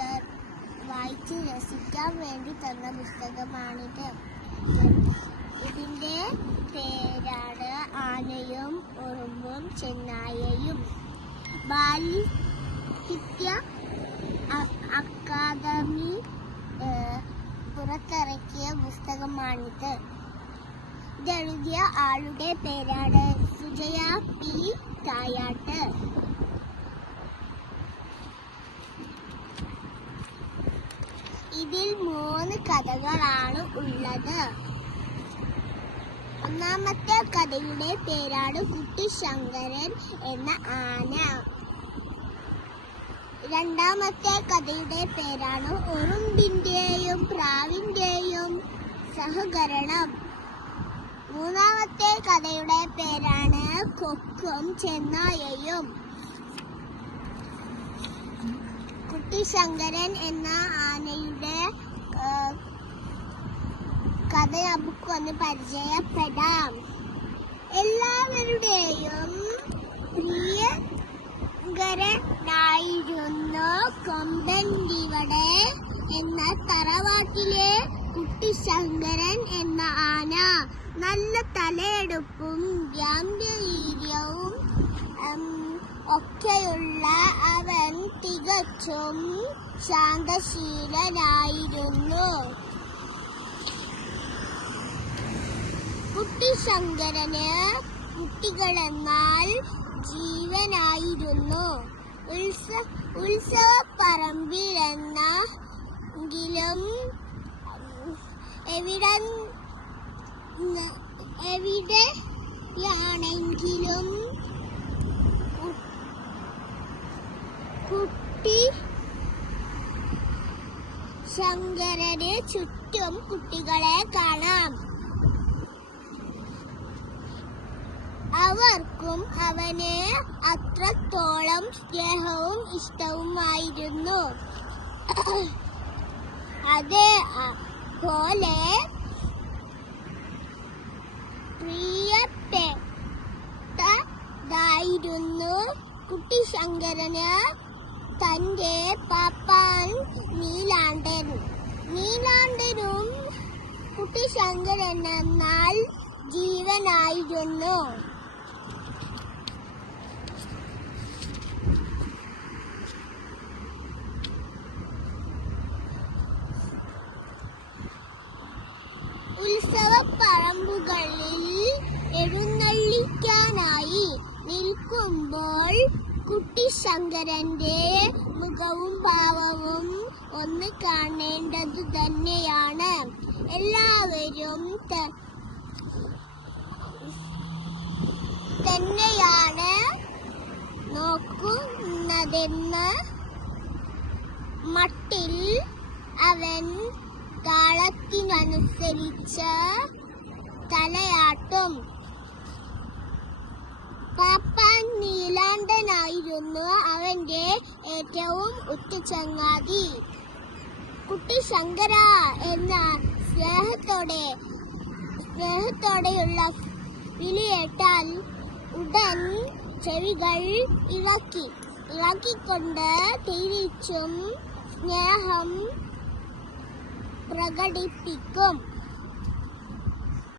Teacher വായിച്ച് രസിക്കാൻ വേണ്ടി തന്ന പുസ്തകമാണിത്. ഇതിൻ്റെ പേരാണ് ആനയും ഉറുമ്പും ചെന്നായയും. ബാലസാഹിത്യ അക്കാദമി പുറത്തിറക്കിയ പുസ്തകമാണിത്. ഇതെഴുതിയ ആളുടെ പേരാണ് സുജയ പി. തായാട്ട്. ഇതിൽ 3 കഥകളാണ് ഉള്ളത്. ഒന്നാമത്തെ കഥയുടെ പേരാണ് കുട്ടിശങ്കരൻ എന്ന ആന. രണ്ടാമത്തെ കഥയുടെ പേരാണ് ഉറുമ്പിന്റെയും പ്രാവിന്റെയും സഹകരണം. മൂന്നാമത്തെ കഥയുടെ പേരാണ് കൊക്കും ചെന്നായയും. കുട്ടിശങ്കരൻ എന്ന ആനയുടെ കഥ നമുക്കൊന്ന് പരിചയപ്പെടാം. എല്ലാവരുടെയും പ്രിയങ്കരനായിരുന്നു കൊമ്പൻ ഇവിടെ എന്ന തറവാട്ടിലെ കുട്ടിശങ്കരൻ എന്ന ആന. നല്ല തലയെടുപ്പും ഗാംഭീര്യവും ഒക്കെയുള്ള അവൻ തികച്ചും ശാന്തശീലനായിരുന്നു. കുട്ടിശങ്കരന് കുട്ടികളെന്നാൽ ജീവനായിരുന്നു. ഉത്സവപ്പറമ്പിലെന്നെങ്കിലും എവിടെയാണെങ്കിലും കുട്ടിശങ്കരന് ചുറ്റും കുട്ടികളെ കാണാം. അവർക്കും അവന് അത്രത്തോളം സ്നേഹവും ഇഷ്ടവുമായിരുന്നു. അതേപോലെ പ്രിയപ്പെട്ടതായിരുന്നു കുട്ടിശങ്കരന് തന്റെ പാപ്പാൻ നീലാണ്ടൻ. നീലാണ്ടനും കുട്ടിശങ്കരനെന്നാൽ ജീവനായിരുന്നു. ഉത്സവപ്പറമ്പുകളിൽ എഴുന്നള്ളിക്കാനായി നിൽക്കുമ്പോൾ കുട്ടിശങ്കരന്റെ മുഖവും ഭാവവും ഒന്ന് കാണേണ്ടതു തന്നെയാണ്. എല്ലാവരും തന്നെയാണ് നോക്കുന്നതെന്ന മട്ടിൽ അവൻ താളത്തിനനുസരിച്ച് തലയാട്ടും. പാപ്പാൻ നീലാണ്ടനായിരുന്നു അവന്റെ ഏറ്റവും ഉറ്റ ചങ്ങാതി. കുട്ടിശങ്കര എന്ന സ്നേഹത്തോടെയുള്ള വിളിയേട്ടാൽ ഉടൻ ചെവികൾ ഇളക്കിക്കൊണ്ട് തിരിച്ചും സ്നേഹം പ്രകടിപ്പിക്കും.